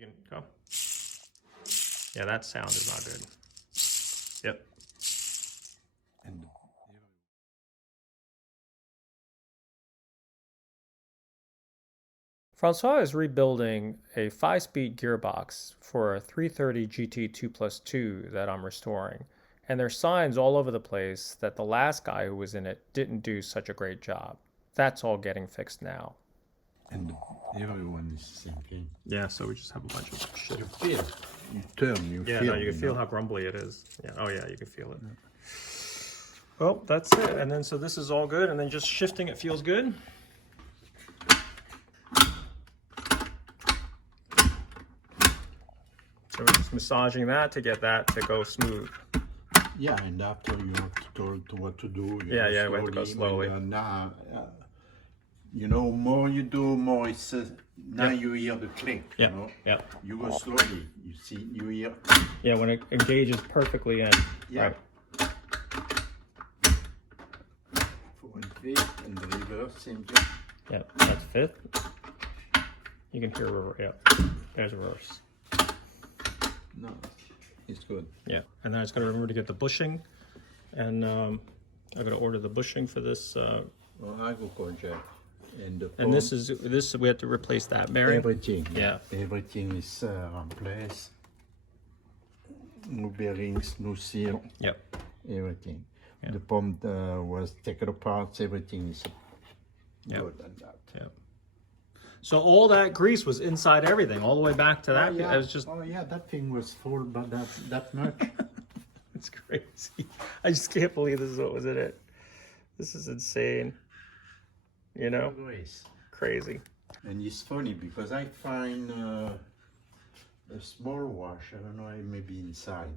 You can go. Yeah, that sound is not good. Yep. And Francois is rebuilding a 5-speed gearbox for a 330 GT 2+2 that I'm restoring. And there's signs all over the place that the last guy who was in it didn't do such a great job. That's all getting fixed now. and everyone is thinking. Yeah, so we just have a bunch of shit. You feel, you turn, you Yeah, feel. no, you can feel know? how grumbly it is. Yeah, oh yeah, you can feel it. Well, that's it. And then so this is all good, and then just shifting it feels good. So we're just massaging that to get that to go smooth. Yeah, and after you have to told to what to do. Yeah, yeah, we have to go slowly. And, now, you know, more you do, more it's now you hear the click. Yeah, You know, yeah, you go slowly. You see, you hear. yeah. When it engages perfectly in. Yeah. Right. One fifth and the reverse, same thing. Yeah, that's fifth. You can hear reverse. Yeah, there's reverse. No, it's good. Yeah, and then I just got to remember to get the bushing, and I'm going to order the bushing for this. Well, I go conjure. And this we have to replace that bearing. Everything. Yeah. Everything is replaced. New bearings, new seal. Yep. Everything. Yeah. The pump was taken apart. Everything is Yep. good and that. Yep. So all that grease was inside everything, all the way back to that. Oh, yeah. It was just. Oh yeah, that thing was full, but that much. It's crazy. I just can't believe this is what was in it. This is insane. You know, Grace. crazy. And it's funny because I find a small wash. I don't know, maybe inside,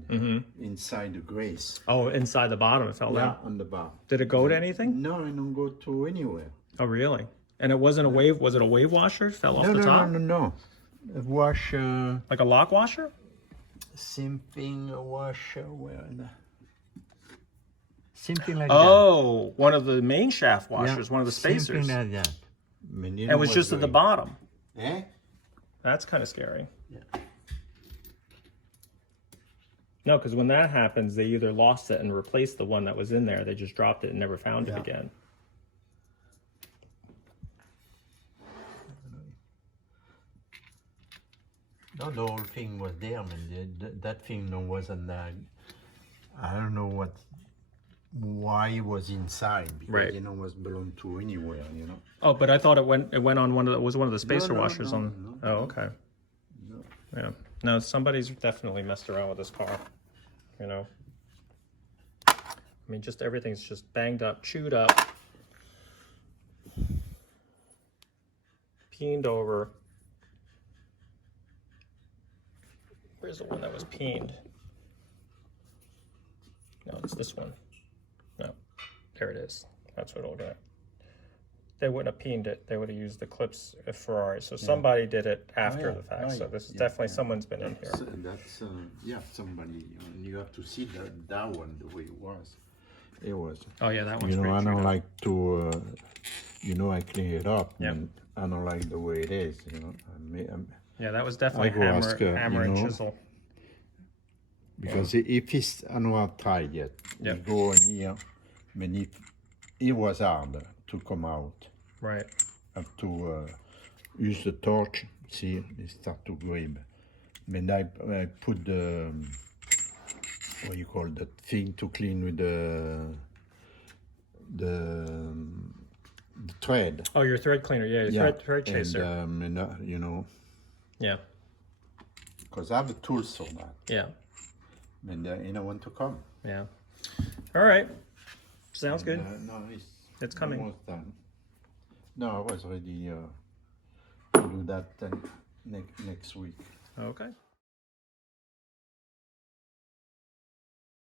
inside the grace. Oh, inside the bottom, it fell Yeah, down. on the bar. Did it go to anything? No, I don't go to anywhere. Oh, really? And it wasn't a wave. Was it a wave washer? It fell off the top. No. A wash. Like a lock washer? Same thing. A wash. Where? Something like that. Oh, one of the main shaft washers, one of the spacers. Something like that. And it was just at the bottom. Eh? That's kind of scary. Yeah. No, because when that happens, they either lost it and replaced the one that was in there. They just dropped it and never found it again. No, the whole thing was there, man. That thing wasn't that. I don't know why it was inside, because Right. you know, was belonged to anywhere, you know. Oh, but I thought it went on one of the, was one of the spacer no, washers no, on. no, oh, okay. No. Yeah. No, somebody's definitely messed around with this car. You know. I mean, just everything's just banged up, chewed up, peened over. Where's the one that was peened? No, it's this one. No, there it is. That's what it'll get. They wouldn't have peened it. They would have used the clips of Ferrari. So somebody did it after the fact. So this is definitely someone's been in here. That's yeah, somebody. You have to see that one the way it was. It was. Oh yeah, that one's You know, pretty I chewed don't up. like to. You know, I clean it up. Yep. And I don't like the way it is. You know, Yeah, that was definitely I go ask her, hammer you and know. chisel. because if it's not tried yet, Yep. you go in here. I mean, if it was hard to come out. Right. Have to use the torch. See, it start to grab. Then I put the what you call that thing to clean with the thread. Oh, your thread cleaner. Yeah, your thread chaser. And, you know, Yeah. because I have the tools for that. Yeah. And you know when to come. Yeah. All right. Sounds good. No, It's coming. Almost done. No, I was ready to do that next week. Okay.